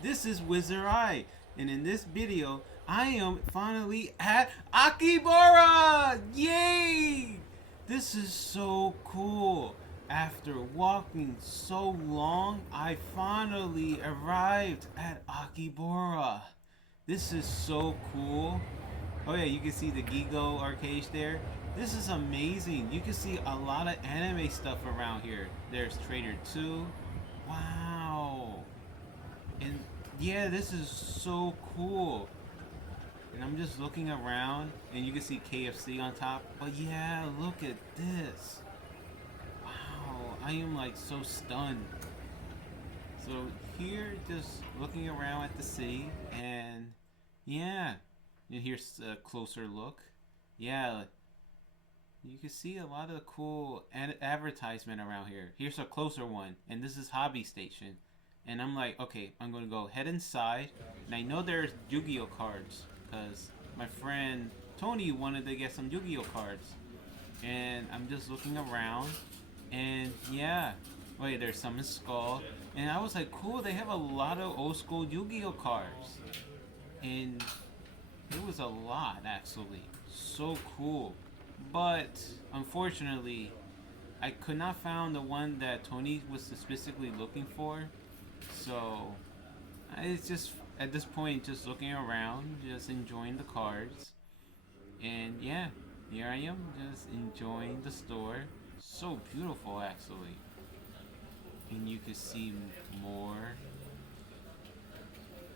This is Wizard Eye, and in this video, I am finally at Akihabara! Yay! This is so cool. After walking so long, I finally arrived at Akihabara. This is so cool. Oh yeah, you can see the GiGo arcade there. This is amazing. You can see a lot of anime stuff around here. There's Trader 2. Wow. And yeah, this is so cool. And I'm just looking around and you can see KFC on top. But yeah, look at this. Wow, I am like so stunned. So here, just looking around at the city, and yeah, and here's a closer look. Yeah, you can see a lot of cool advertisement around here. Here's a closer one, and this is HobbyStation. And I'm like, okay, I'm gonna go head inside, and I know there's Yu-Gi-Oh cards, because my friend Tony wanted to get some Yu-Gi-Oh cards. And I'm just looking around, and yeah, wait, there's some in Skull, and I was like, cool, they have a lot of old school Yu-Gi-Oh cards, and it was a lot actually, so cool, but unfortunately, I could not find the one that Tony was specifically looking for, so it's just at this point just looking around, just enjoying the cards, and yeah, here I am just enjoying the store. So beautiful actually. And you can see more.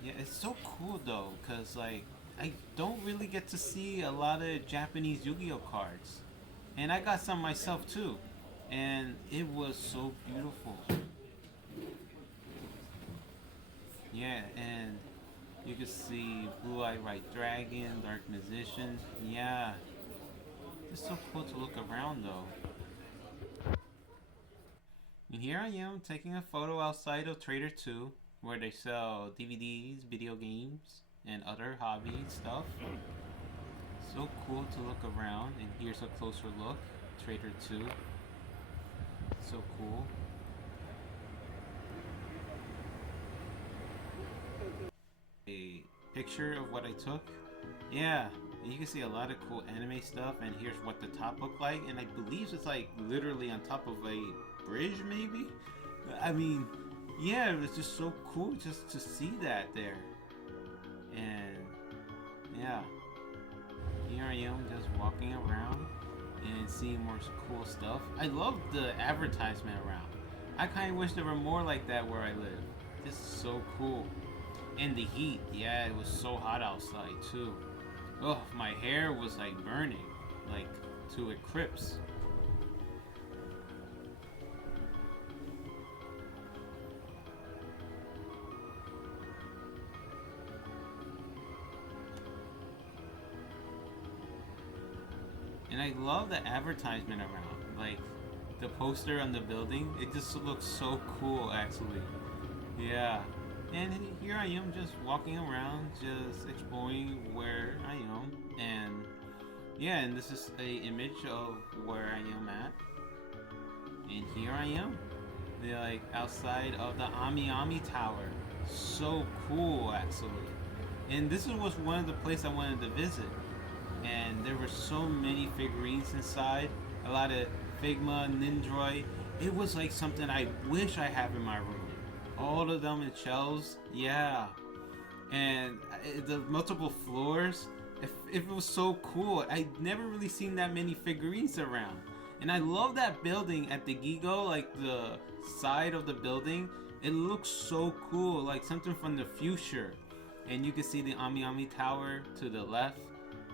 Yeah, it's so cool though, cause like I don't really get to see a lot of Japanese Yu-Gi-Oh cards. And I got some myself too. And it was so beautiful. Yeah, and you can see Blue Eye White Dragon, Dark Musician. Yeah. It's so cool to look around though. And here I am taking a photo outside of Trader 2 where they sell DVDs, video games, and other hobby stuff. So cool to look around, and here's a closer look. Trader 2. So cool. A picture of what I took. Yeah, and you can see a lot of cool anime stuff, and here's what the top looked like, and I believe it's like literally on top of a bridge maybe. I mean, yeah, it was just so cool just to see that there. And yeah, here I am just walking around and seeing more cool stuff. I love the advertisement around. I kind of wish there were more like that where I live. This is so cool. And the heat, yeah, it was so hot outside too. Oh, my hair was like burning, like to a crisp. And I love the advertisement around, like the poster on the building. It just looks so cool, actually. Yeah. And here I am just walking around, just exploring where I am. And yeah, and this is a image of where I am at. And here I am. They're like outside of the Ami Ami Tower. So cool actually. And this was one of the places I wanted to visit. And there were so many figurines inside. A lot of Figma, Nindroid. It was like something I wish I have in my room. All of them in shelves, yeah. And the multiple floors, it was so cool. I'd never really seen that many figurines around. And I love that building at the GiGo, like the side of the building. It looks so cool, like something from the future. And you can see the Ami Ami Tower to the left.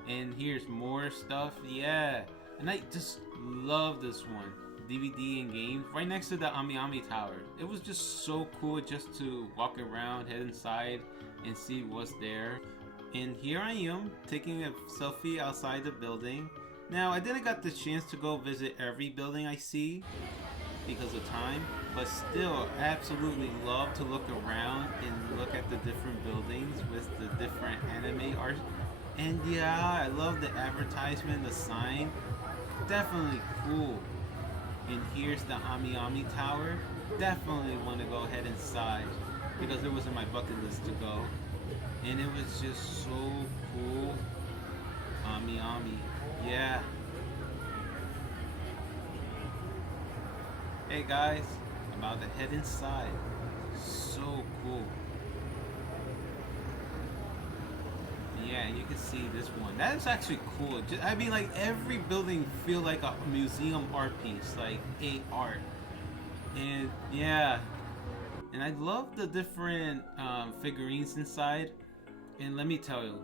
And here's more stuff, yeah. And I just love this one. DVD and games right next to the Ami Ami Tower. It was just so cool just to walk around, head inside, and see what's there. And here I am taking a selfie outside the building. Now I didn't got the chance to go visit every building I see because of time, but still absolutely love to look around and look at the different buildings with the different anime art. And yeah, I love the advertisement, the sign. Definitely cool. And here's the Ami Ami Tower. Definitely want to go ahead inside. because it was in my bucket list to go, and it was just so cool. Ami Ami, yeah. Hey guys, I'm about to head inside. So cool. Yeah, and you can see this one. That is actually cool. I mean, like every building feel like a museum art piece, like a art. And yeah, and I love the different figurines inside. And let me tell you,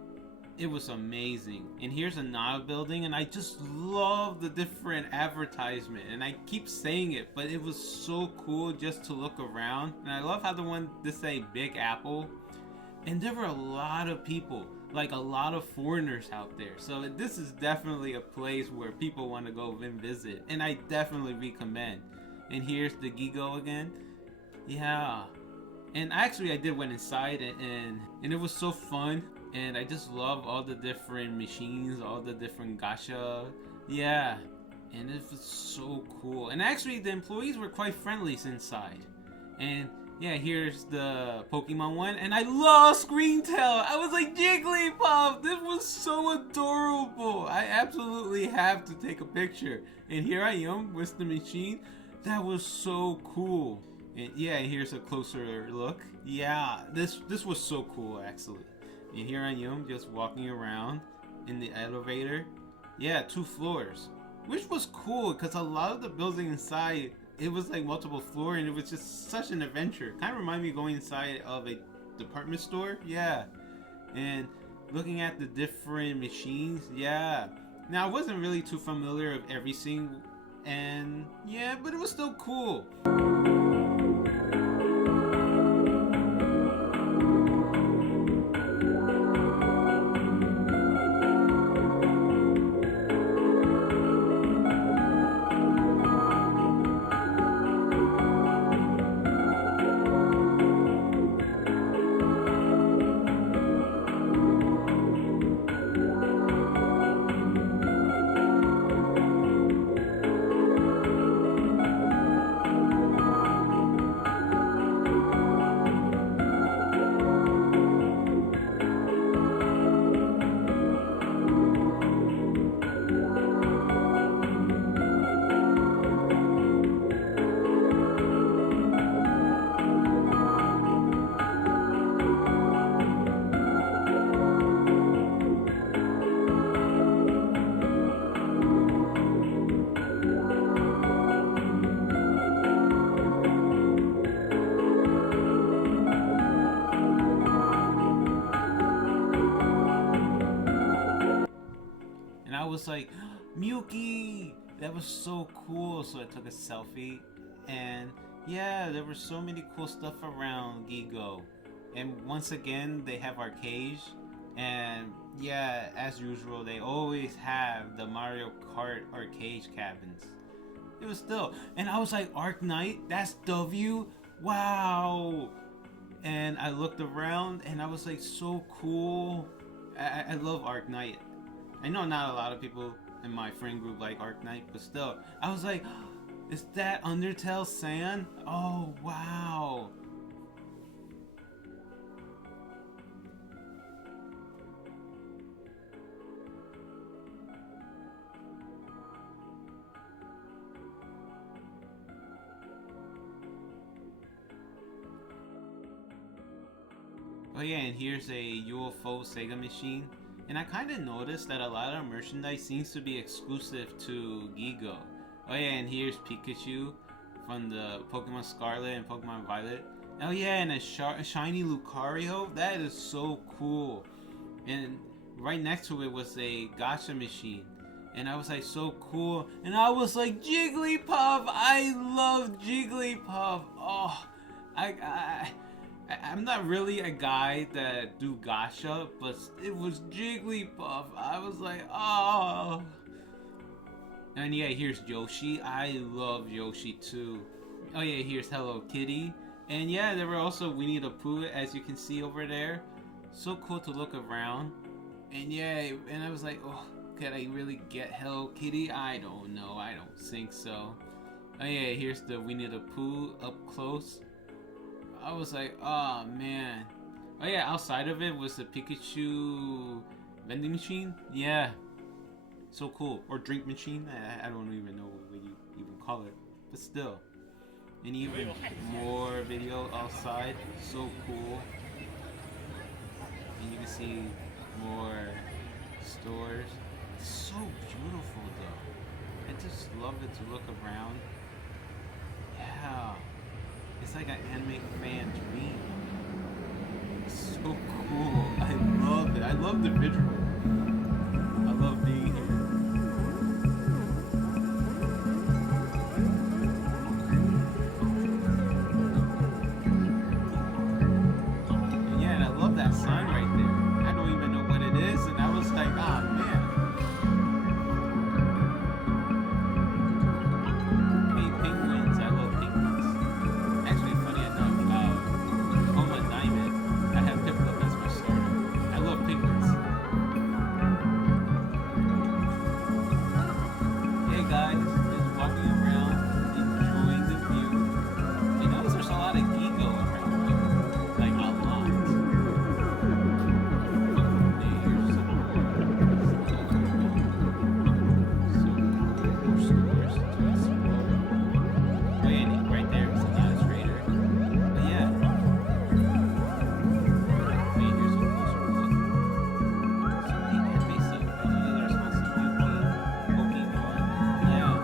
it was amazing. And here's another building, and I just love the different advertisement. And I keep saying it, but it was so cool just to look around. And I love how the one this say Big Apple. And there were a lot of people, like a lot of foreigners out there. So this is definitely a place where people want to go and visit. And I definitely recommend. And here's the GiGo again. Yeah. And actually I did went inside and it was so fun. And I just love all the different machines, all the different gacha. Yeah. And it was so cool. And actually the employees were quite friendly inside. And yeah, here's the Pokemon one. And I love Screamtail. I was like, Jigglypuff, this was so adorable. I absolutely have to take a picture. And here I am with the machine. That was so cool. And yeah, here's a closer look. Yeah, this was so cool actually. And here I am just walking around in the elevator. Yeah, 2 floors. Which was cool because a lot of the building inside, it was like multiple floor and it was just such an adventure. Kind of reminded me of going inside of a department store. Yeah. And looking at the different machines. Yeah. Now I wasn't really too familiar with everything. And yeah, but it was still cool. I was like, Miyuki, that was so cool. So I took a selfie, and yeah, there were so many cool stuff around GiGo. And once again, they have arcades, and yeah, as usual, they always have the Mario Kart arcade cabins. It was still, and I was like, Arc Knight, that's W, wow. And I looked around, and I was like, so cool. I love Arc Knight. I know not a lot of people in my friend group like Arc Knight, but still, I was like, is that Undertale Sand? Oh, wow. Oh yeah, and here's a UFO Sega machine. And I kind of noticed that a lot of merchandise seems to be exclusive to GiGo. Oh yeah, and here's Pikachu from the Pokemon Scarlet and Pokemon Violet. Oh yeah, and a shiny Lucario. That is so cool. And right next to it was a gacha machine. And I was like, so cool. And I was like, Jigglypuff! I love Jigglypuff! Oh, I'm not really a guy that do gacha, but it was Jigglypuff. I was like, oh. And yeah, here's Yoshi. I love Yoshi too. Oh yeah, here's Hello Kitty. And yeah, there were also Winnie the Pooh, as you can see over there. So cool to look around. And yeah, and I was like, oh, could I really get Hello Kitty? I don't know. I don't think so. Oh yeah, here's the Winnie the Pooh up close. I was like, oh man. Oh yeah, outside of it was the Pikachu vending machine. Yeah, so cool. Or drink machine. I don't even know what you even call it, but still. And even more video outside. So cool. And you can see more stores. It's so beautiful though. I just love it to look around. Yeah. It's like an anime fan dream. It's so cool. I love it. I love the visual. I love being here. And yeah, and I love that sign right there. I don't even know what it is, and I was like, ah, man. Hey, penguins. I love penguins. Actually, funny enough, Homa Diamond, I have Piplup as my starter. I love penguins. Hey guys, just walking around, enjoying the view. You notice there's a lot of GiGo around here, like a lot. There's some more stuff around. So more stores to explore. Oh yeah, and right there is another trader. But yeah, hey, here's a closer look. So many anime stuff. I know there's also Yuki, Pokemon. Yeah,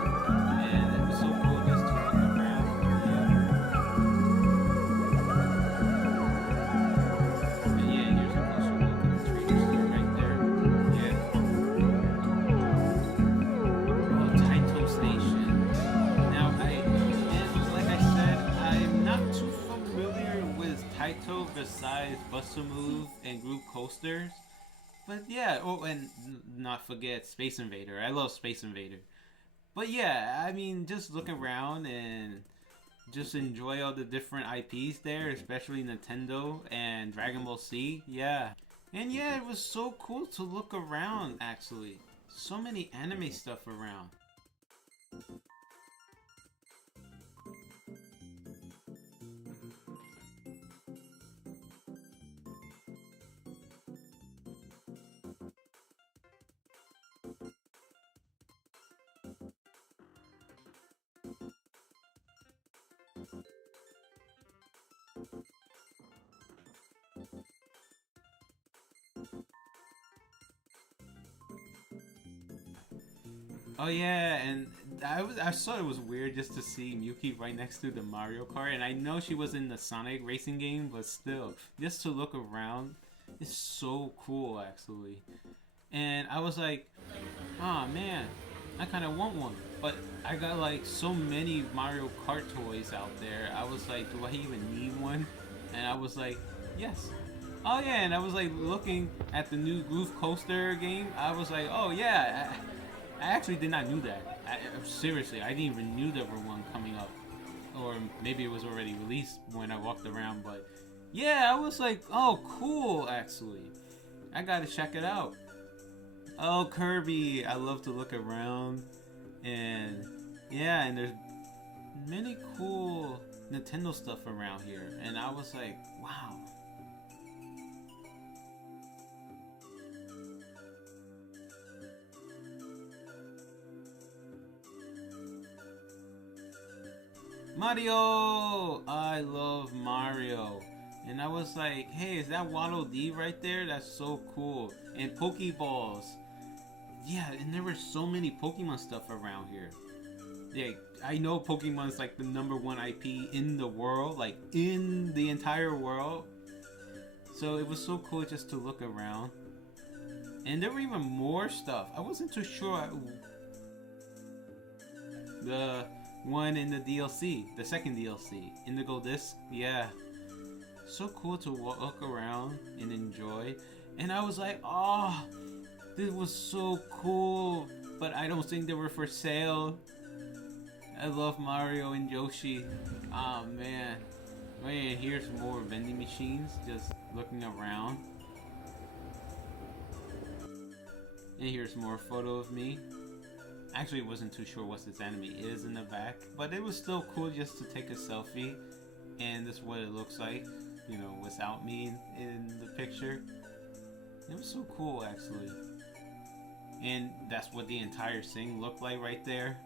and it was so cool just to look around. Yeah, and yeah, here's a closer look at the trader store right there. Yeah. Oh, Tito Station. Now, and like I said, I'm not too familiar with Taito besides Busta Move and Group Coasters. But yeah, oh, and not forget Space Invader. I love Space Invader. But yeah, I mean, just look around and just enjoy all the different IPs there, especially Nintendo and Dragon Ball Z. Yeah. And yeah, it was so cool to look around, actually. So many anime stuff around. Oh yeah, and I thought it was weird just to see Miyuki right next to the Mario Kart, and I know she was in the Sonic racing game, but still, just to look around, it's so cool actually. And I was like, oh man, I kind of want one, but I got like so many Mario Kart toys out there. I was like, do I even need one? And I was like, yes. Oh yeah, and I was like looking at the new Groove Coaster game. I was like, oh yeah. I actually did not knew that. Seriously, I didn't even knew there were one coming up, or maybe it was already released when I walked around. But yeah, I was like, oh, cool. Actually, I gotta check it out. Oh, Kirby! I love to look around, and yeah, and there's many cool Nintendo stuff around here, and I was like, wow. Mario! I love Mario. And I was like, hey, is that Waddle Dee right there? That's so cool. And Pokeballs. Yeah, and there were so many Pokemon stuff around here. Yeah, I know Pokemon's like the #1 IP in the world, like in the entire world. So it was so cool just to look around. And there were even more stuff. I wasn't too sure. The one in the DLC, the second DLC, Indigo Disc, yeah. So cool to walk around and enjoy. And I was like, oh, this was so cool, but I don't think they were for sale. I love Mario and Yoshi. Oh man. Man, here's more vending machines, just looking around. And here's more photo of me. Actually, wasn't too sure what this anime is in the back, but it was still cool just to take a selfie. and this is what it looks like, you know, without me in the picture. It was so cool, actually. And that's what the entire thing looked like right there.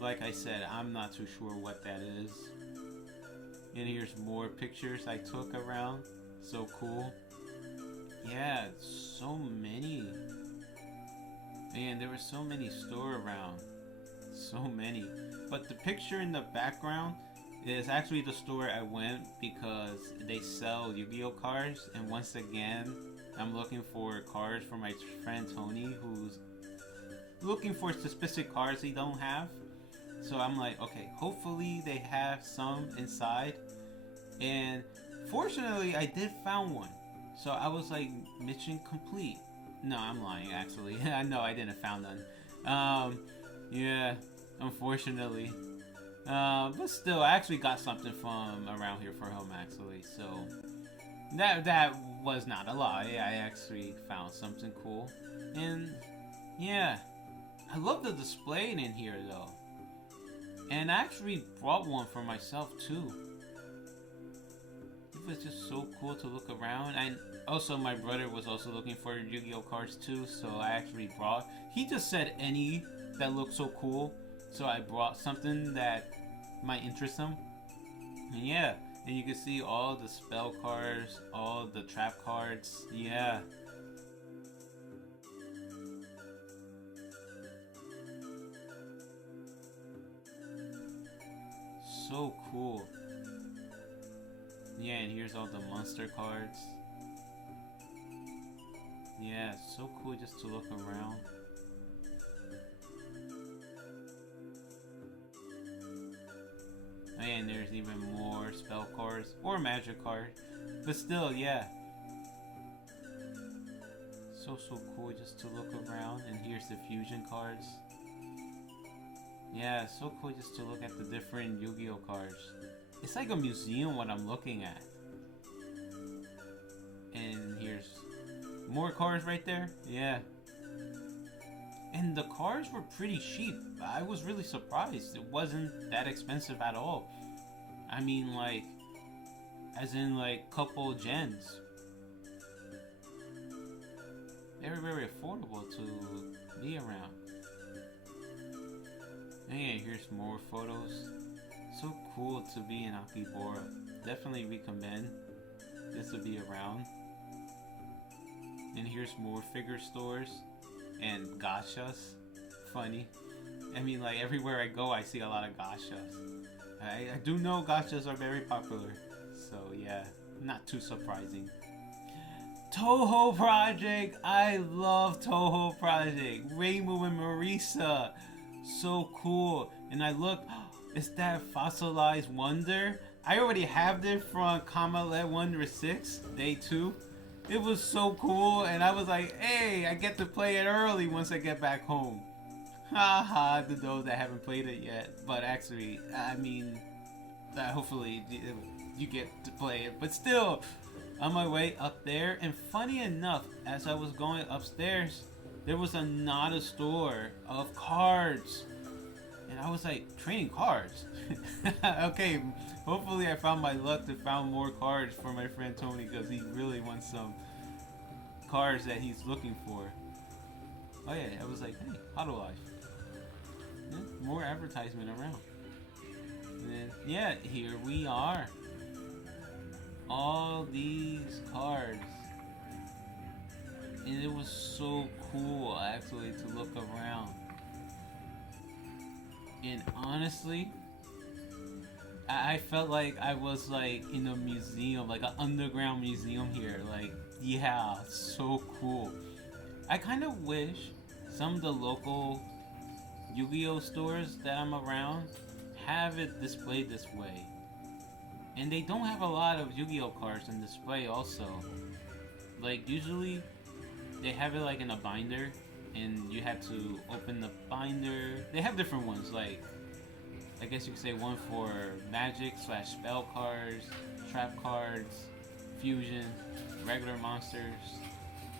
Like I said, I'm not too sure what that is. And here's more pictures I took around. So cool. Yeah, so many. Man, there were so many store around. So many. But the picture in the background is actually the store I went because they sell Yu-Gi-Oh cards. And once again, I'm looking for cards for my friend Tony, who's looking for specific cards he don't have. So I'm like, okay, hopefully they have some inside. And fortunately, I did found one. So I was like, mission complete. No, I'm lying, actually. I know I didn't found none. Yeah, unfortunately. But still, I actually got something from around here for home, actually. So that was not a lie. I actually found something cool. And yeah, I love the display in here, though. And I actually brought one for myself, too. It was just so cool to look around. And also, my brother was also looking for Yu-Gi-Oh cards, too. So I actually brought... He just said any that looked so cool. So I brought something that might interest him. And yeah, and you can see all the spell cards, all the trap cards. Yeah. So cool. Yeah, and here's all the monster cards. Yeah, so cool just to look around. And there's even more spell cards or magic cards. But still, yeah. So cool just to look around. And here's the fusion cards. Yeah, so cool just to look at the different Yu-Gi-Oh cards. It's like a museum what I'm looking at. And here's more cards right there. Yeah. And the cards were pretty cheap. I was really surprised. It wasn't that expensive at all. I mean, like, as in like couple gens. Very affordable to be around. And yeah, here's more photos. So cool to be in Akihabara. Definitely recommend this to be around. And here's more figure stores and gachas. Funny. I mean, like, everywhere I go I see a lot of gachas. I do know gachas are very popular. So yeah, not too surprising. Toho Project! I love Toho Project! Reimu and Marisa! So cool. And I look, it's that fossilized wonder. I already have it from Kamalet Wonder 6, day 2. It was so cool, and I was like, hey, I get to play it early once I get back home. Haha, to those that haven't played it yet. But actually, I mean, hopefully you get to play it. But still, on my way up there, and funny enough, as I was going upstairs, there was another store of cards. And I was like, trading cards? Okay, hopefully I found my luck to find more cards for my friend Tony, because he really wants some cards that he's looking for. Oh yeah, I was like, hey, Auto Life. Yeah, more advertisement around. And then, yeah, here we are. All these cards. And it was so cool, actually, to look around. And honestly, I felt like I was like in a museum, like an underground museum here. Like, yeah, so cool. I kind of wish some of the local Yu-Gi-Oh stores that I'm around have it displayed this way. And they don't have a lot of Yu-Gi-Oh cards in display also. Like, usually they have it like in a binder, and you have to open the binder. They have different ones, like, I guess you could say one for magic / spell cards, trap cards, fusion, regular monsters,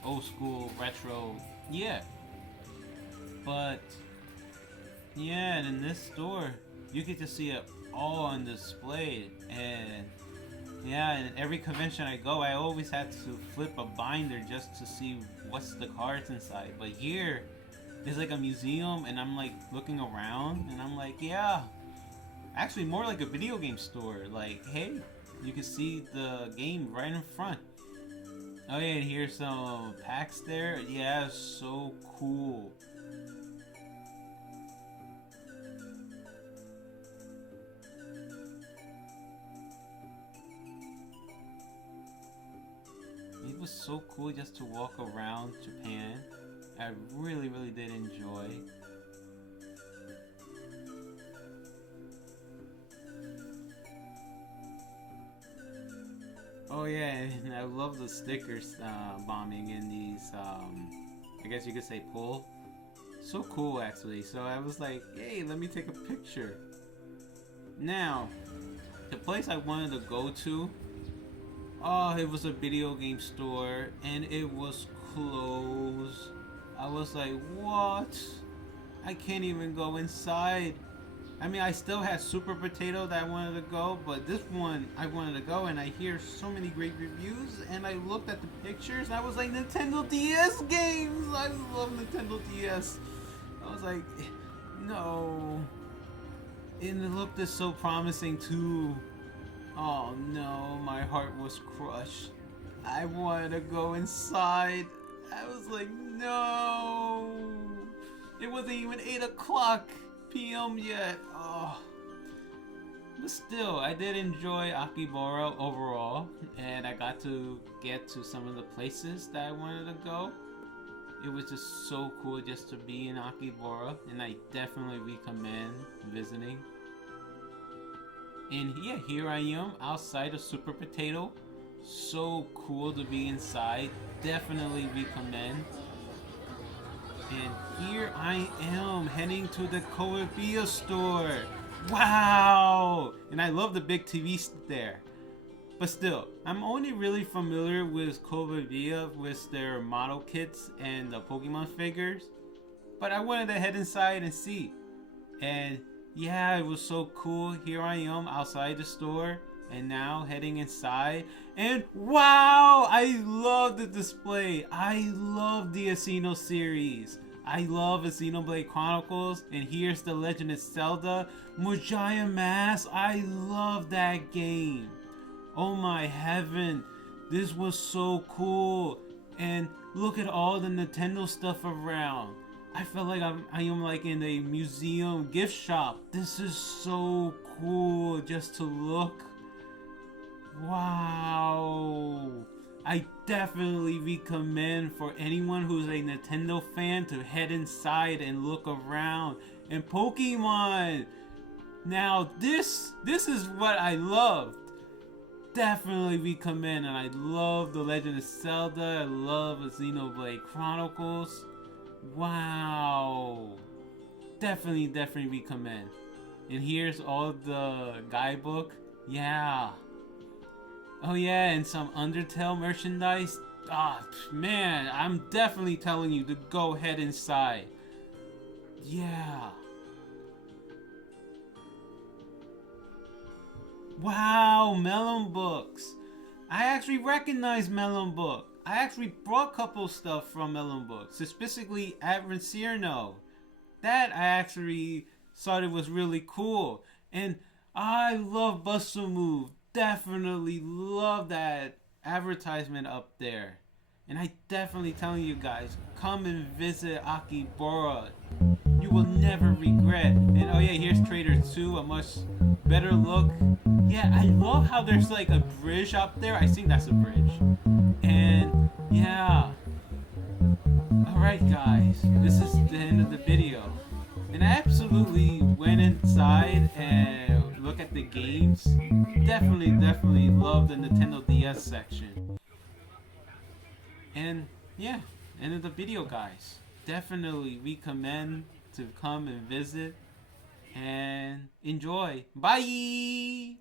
old school, retro, yeah. But yeah, and in this store, you get to see it all on display, and Yeah, and every convention I go, I always had to flip a binder just to see what's the cards inside. But here, it's like a museum, and I'm like looking around, and I'm like, yeah, actually more like a video game store. Like, hey, you can see the game right in front. Oh yeah, and here's some packs there. Yeah, so cool. It was so cool just to walk around Japan. I really, really did enjoy. Oh yeah, and I love the stickers bombing in these, I guess you could say pull. So cool actually. So I was like, hey, let me take a picture. Now, the place I wanted to go to, oh, it was a video game store and it was closed. I was like, what? I can't even go inside. I mean, I still had Super Potato that I wanted to go, but this one I wanted to go, and I hear so many great reviews, and I looked at the pictures, and I was like, Nintendo DS games! I love Nintendo DS. I was like, no. And it looked so promising too. Oh no, my heart was crushed. I wanted to go inside. I was like, no. It wasn't even 8 o'clock p.m. yet. Oh. But still, I did enjoy Akihabara overall, and I got to get to some of the places that I wanted to go. It was just so cool just to be in Akihabara, and I definitely recommend visiting. And yeah, here I am outside of Super Potato. So cool to be inside. Definitely recommend. And here I am heading to the Kotobukiya Store. Wow! And I love the big TV there. But still, I'm only really familiar with Kotobukiya with their model kits and the Pokemon figures. But I wanted to head inside and see. And yeah, it was so cool. Here I am outside the store and now heading inside. And wow! I love the display. I love the Asino series. I love Xenoblade Chronicles, and here's the Legend of Zelda Mojaya Mask. I love that game. Oh my heaven, this was so cool. And look at all the Nintendo stuff around. I felt like I am like in a museum gift shop. This is so cool just to look. Wow. I definitely recommend for anyone who's a Nintendo fan to head inside and look around. And Pokemon! Now this is what I loved. Definitely recommend, and I love The Legend of Zelda. I love Xenoblade Chronicles. Wow. Definitely recommend. And here's all the guidebook. Yeah. Oh yeah, and some Undertale merchandise. Ah, man, I'm definitely telling you to go head inside. Yeah. Wow, Melon Books. I actually recognize Melon Book. I actually brought a couple stuff from Melon Books, specifically Advent Cyrano. That I actually thought it was really cool. And I love Bustle Move. Definitely love that advertisement up there. And I definitely telling you guys, come and visit Akihabara. You will never regret. And oh yeah, here's Trader 2, a much better look. Yeah, I love how there's like a bridge up there. I think that's a bridge. And yeah. Alright guys, this is the end of the video. And I absolutely went inside and look at the games. Definitely love the Nintendo DS section. And yeah, end of the video guys. Definitely recommend to come and visit and enjoy. Bye!